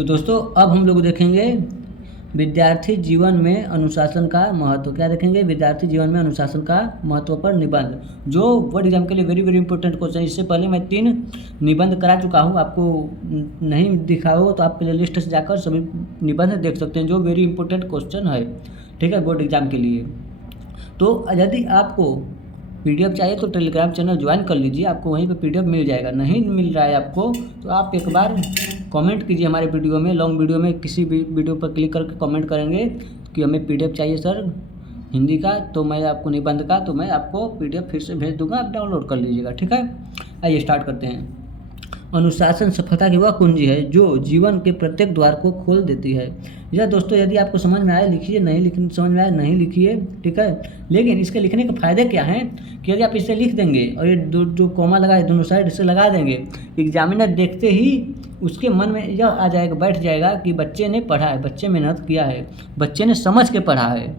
तो दोस्तों अब हम लोग देखेंगे विद्यार्थी जीवन में अनुशासन का महत्व। क्या देखेंगे? विद्यार्थी जीवन में अनुशासन का महत्व पर निबंध, जो बोर्ड एग्जाम के लिए वेरी वेरी इंपॉर्टेंट क्वेश्चन। इससे पहले मैं 3 निबंध करा चुका हूँ, आपको नहीं दिखा हो तो आप प्ले लिस्ट से जाकर सभी निबंध देख सकते हैं, जो वेरी इंपॉर्टेंट क्वेश्चन है, ठीक है, बोर्ड एग्जाम के लिए। तो यदि आपको PDF चाहिए तो टेलीग्राम चैनल ज्वाइन कर लीजिए, आपको वहीं पे PDF मिल जाएगा। नहीं मिल रहा है आपको तो आप एक बार कमेंट कीजिए हमारे वीडियो में, लॉन्ग वीडियो में किसी भी वीडियो पर क्लिक करके कमेंट करेंगे कि हमें PDF चाहिए सर हिंदी का, तो मैं आपको निबंध का, तो मैं आपको PDF फिर से भेज दूंगा, आप डाउनलोड कर लीजिएगा, ठीक है। आइए स्टार्ट करते हैं। अनुशासन सफलता की वह कुंजी है जो जीवन के प्रत्येक द्वार को खोल देती है। यह दोस्तों यदि आपको समझ में आए लिखिए, नहीं समझ में आए नहीं लिखिए, ठीक है। लेकिन इसके लिखने के फ़ायदे क्या हैं कि यदि आप इसे लिख देंगे और ये जो कॉमा लगा है दोनों साइड इसे लगा देंगे, एग्जामिनर देखते ही उसके मन में यह आ जाएगा, बैठ जाएगा कि बच्चे ने पढ़ा है, बच्चे मेहनत किया है, बच्चे ने समझ के पढ़ा है,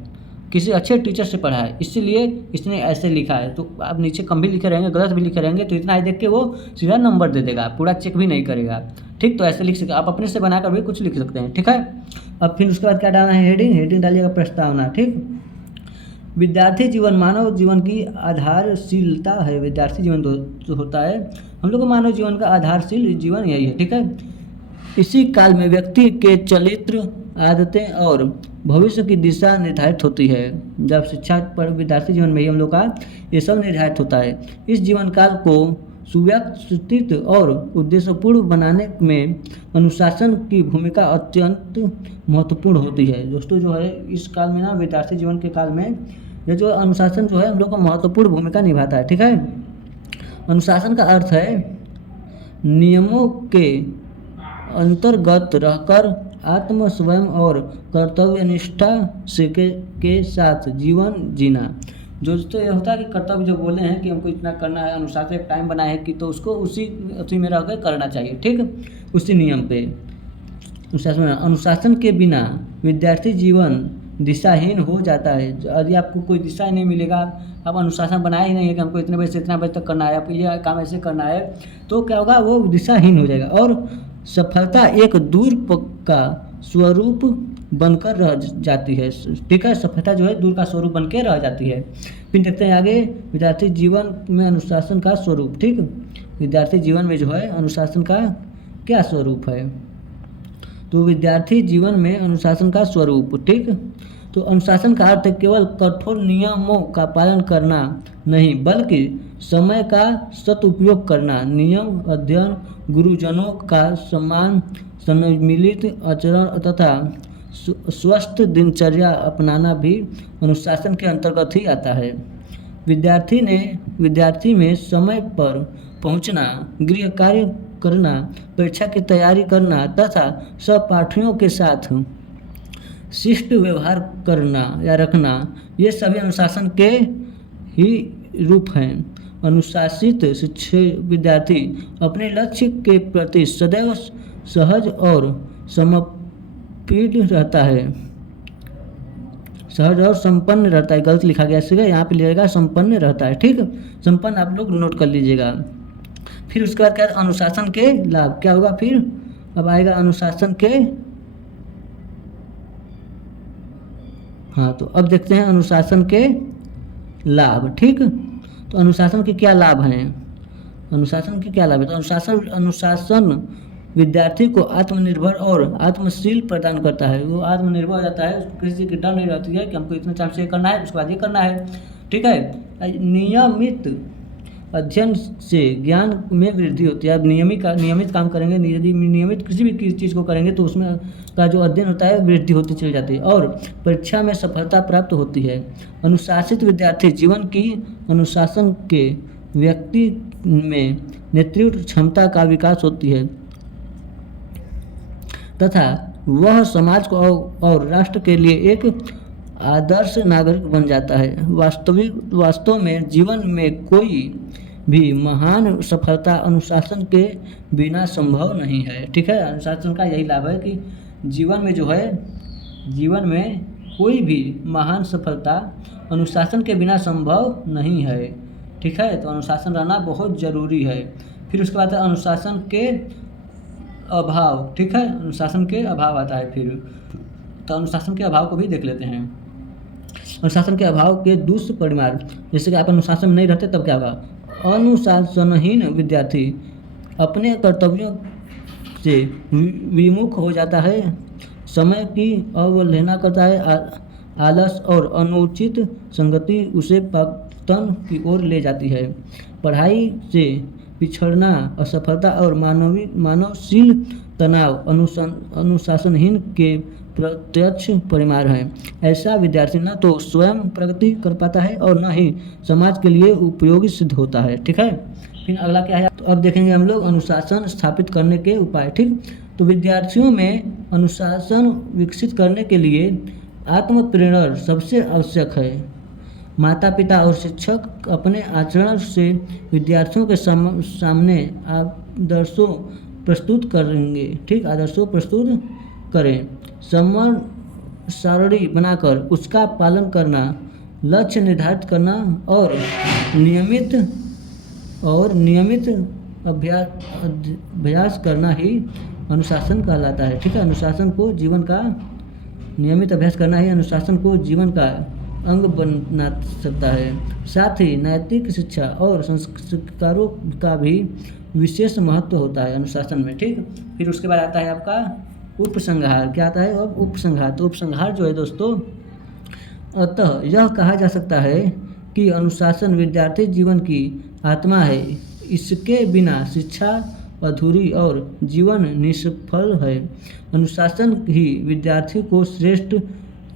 किसी अच्छे टीचर से पढ़ा है, इसीलिए इसने ऐसे लिखा है। तो आप नीचे कम भी लिखे रहेंगे, गलत भी लिखे रहेंगे, तो इतना ही देख के वो सीधा नंबर दे देगा, पूरा चेक भी नहीं करेगा, ठीक। तो ऐसे लिख सकते, आप अपने से बनाकर भी कुछ लिख सकते हैं, ठीक है। अब फिर उसके बाद क्या डालना है? हेडिंग डालिएगा, प्रस्तावना, ठीक। विद्यार्थी जीवन मानव जीवन की आधारशिलता है। विद्यार्थी जीवन जो होता है हम लोग को मानव जीवन का आधारशील जीवन यही है, ठीक है। इसी काल में व्यक्ति के चरित्र, आदतें और भविष्य की दिशा निर्धारित होती है। जब शिक्षा पर विद्यार्थी जीवन में ही हम लोग का ये सब निर्धारित होता है। इस जीवन काल को सुव्यवस्थित और उद्देश्यपूर्ण बनाने में अनुशासन की भूमिका अत्यंत महत्वपूर्ण होती है। दोस्तों जो है इस काल में ना, विद्यार्थी जीवन के काल में ये जो अनुशासन जो है हम लोग को महत्वपूर्ण भूमिका निभाता है, ठीक है। अनुशासन का अर्थ है नियमों के अंतर्गत रहकर आत्म स्वयं और कर्तव्यनिष्ठा से के साथ जीवन जीना। दोस्तों ये होता है कि कर्तव्य जो बोले हैं कि हमको इतना करना है, अनुशासन एक टाइम बना है कि तो उसको उसी में रहकर करना चाहिए, ठीक, उसी नियम पे अनुशासन के बिना विद्यार्थी जीवन दिशाहीन हो जाता है। यदि आपको कोई दिशा ही नहीं मिलेगा, आप अनुशासन बनाया ही नहीं है कि हमको इतने बजे से इतना बजे तक करना है, आपको ये काम ऐसे करना है, तो क्या होगा? वो दिशाहीन हो जाएगा और सफलता एक दूर का स्वरूप बनकर रह जाती है, ठीक है। सफलता जो है दूर का स्वरूप बन के रह जाती है। फिर देखते हैं आगे, विद्यार्थी जीवन में अनुशासन का स्वरूप, ठीक। विद्यार्थी जीवन में जो है अनुशासन का क्या स्वरूप है? तो विद्यार्थी जीवन में अनुशासन का स्वरूप, ठीक। तो अनुशासन का अर्थ केवल कठोर नियमों का पालन करना नहीं, बल्कि समय का सदुपयोग करना, नियम अध्ययन, गुरुजनों का सम्मान, सम्मिलित आचरण तथा स्वस्थ दिनचर्या अपनाना भी अनुशासन के अंतर्गत ही आता है। विद्यार्थी में समय पर पहुंचना, गृह कार्य करना, परीक्षा की तैयारी करना तथा सहपाठियों के साथ शिष्ट व्यवहार करना या रखना, ये सभी अनुशासन के ही रूप हैं। अनुशासित शिक्षित विद्यार्थी अपने लक्ष्य के प्रति सदैव सहज और समर्पित रहता है, सहज और संपन्न रहता है। गलत लिखा गया है, यहाँ पे लिखेगा संपन्न रहता है, ठीक। संपन्न आप लोग नोट कर लीजिएगा। फिर उसके बाद क्या? अनुशासन के लाभ क्या होगा? फिर अब आएगा अनुशासन के, हाँ, तो अब देखते हैं अनुशासन के लाभ, ठीक। तो अनुशासन के क्या लाभ हैं? अनुशासन के क्या लाभ है? तो अनुशासन विद्यार्थी को आत्मनिर्भर और आत्मशील प्रदान करता है। वो आत्मनिर्भर हो जाता है, उसको किसी चीज़ की डर नहीं रहती है कि हमको इतने टाइम से ये करना है, उसके बाद ये करना है, ठीक है। नियमित अध्ययन से ज्ञान में वृद्धि होती है। आप नियमित काम करेंगे, यदि नियमित किसी भी चीज़ को करेंगे तो उसमें का जो अध्ययन होता है वृद्धि होती चली जाती है और परीक्षा में सफलता प्राप्त होती है। अनुशासित विद्यार्थी जीवन की अनुशासन के व्यक्ति में नेतृत्व क्षमता का विकास होती है तथा वह समाज को और राष्ट्र के लिए एक आदर्श नागरिक बन जाता है। वास्तव में जीवन में कोई भी महान सफलता अनुशासन के बिना संभव नहीं है, ठीक है। अनुशासन का यही लाभ है कि जीवन में जो है, जीवन में कोई भी महान सफलता अनुशासन के बिना संभव नहीं है, ठीक है। तो अनुशासन रहना बहुत ज़रूरी है। फिर उसके बाद अनुशासन के अभाव, ठीक है, अनुशासन के अभाव आता है फिर। तो अनुशासन के अभाव को भी देख लेते हैं। अनुशासन के अभाव के दुष्परिणाम, जैसे कि आप अनुशासन में नहीं रहते तब क्या होगा। अनुशासनहीन विद्यार्थी अपने कर्तव्यों से विमुख हो जाता है, समय की अवहेलना करता है, आलस और अनुचित संगति उसे पतन की ओर ले जाती है। पढ़ाई से पिछड़ना असफलता और मानवशील तनाव अनुशासनहीन के प्रत्यक्ष परिमाण है। ऐसा विद्यार्थी न तो स्वयं प्रगति कर पाता है और न ही समाज के लिए उपयोगी सिद्ध होता है, ठीक है। फिर अगला क्या है, तो अब देखेंगे हम लोग अनुशासन स्थापित करने के उपाय, ठीक। तो विद्यार्थियों में अनुशासन विकसित करने के लिए आत्मप्रेरणा सबसे आवश्यक है। माता पिता और शिक्षक अपने आचरण से विद्यार्थियों के सामने आदर्शों प्रस्तुत करेंगे, ठीक, आदर्शों प्रस्तुत करें। समर सारणी बनाकर उसका पालन करना, लक्ष्य निर्धारित करना और नियमित अभ्यास करना ही अनुशासन कहलाता है, ठीक है। नियमित अभ्यास करना ही अनुशासन को जीवन का अंग बना सकता है। साथ ही नैतिक शिक्षा और संस्कारों का भी विशेष महत्व होता है अनुशासन में, ठीक। फिर उसके बाद आता है आपका उपसंहार। क्या आता है अब? उपसंहार। तो उपसंहार जो है दोस्तों, अतः यह कहा जा सकता है कि अनुशासन विद्यार्थी जीवन की आत्मा है। इसके बिना शिक्षा अधूरी और जीवन निष्फल है। अनुशासन ही विद्यार्थी को श्रेष्ठ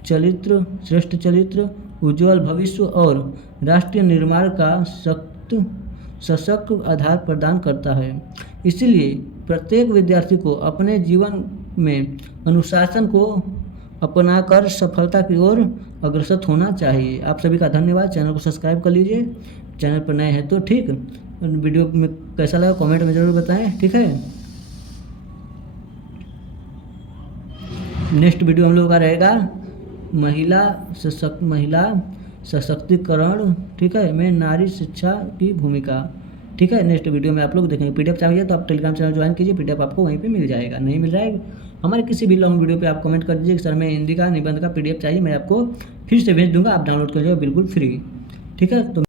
चरित्र, उज्जवल भविष्य और राष्ट्रीय निर्माण का सशक्त आधार प्रदान करता है। इसलिए प्रत्येक विद्यार्थी को अपने जीवन में अनुशासन को अपनाकर सफलता की ओर अग्रसर होना चाहिए। आप सभी का धन्यवाद। चैनल को सब्सक्राइब कर लीजिए, चैनल पर नए हैं तो, ठीक। वीडियो में कैसा लगा कमेंट में ज़रूर बताएं, ठीक है। नेक्स्ट वीडियो हम लोगों का रहेगा महिला सशक्तिकरण, ठीक है, में नारी शिक्षा की भूमिका, ठीक है। नेक्स्ट वीडियो में आप लोग देखेंगे। पीडीएफ चाहिए तो आप टेलीग्राम चैनल ज्वाइन कीजिए, पीडीएफ आपको वहीं पे मिल जाएगा। नहीं मिल रहा है हमारे किसी भी लॉन्ग वीडियो पे आप कमेंट कर दीजिए कि सर मैं हिंदी का निबंध का पीडीएफ चाहिए, मैं आपको फिर से भेज दूंगा, आप डाउनलोड कर लीजिए बिल्कुल फ्री, ठीक है। तो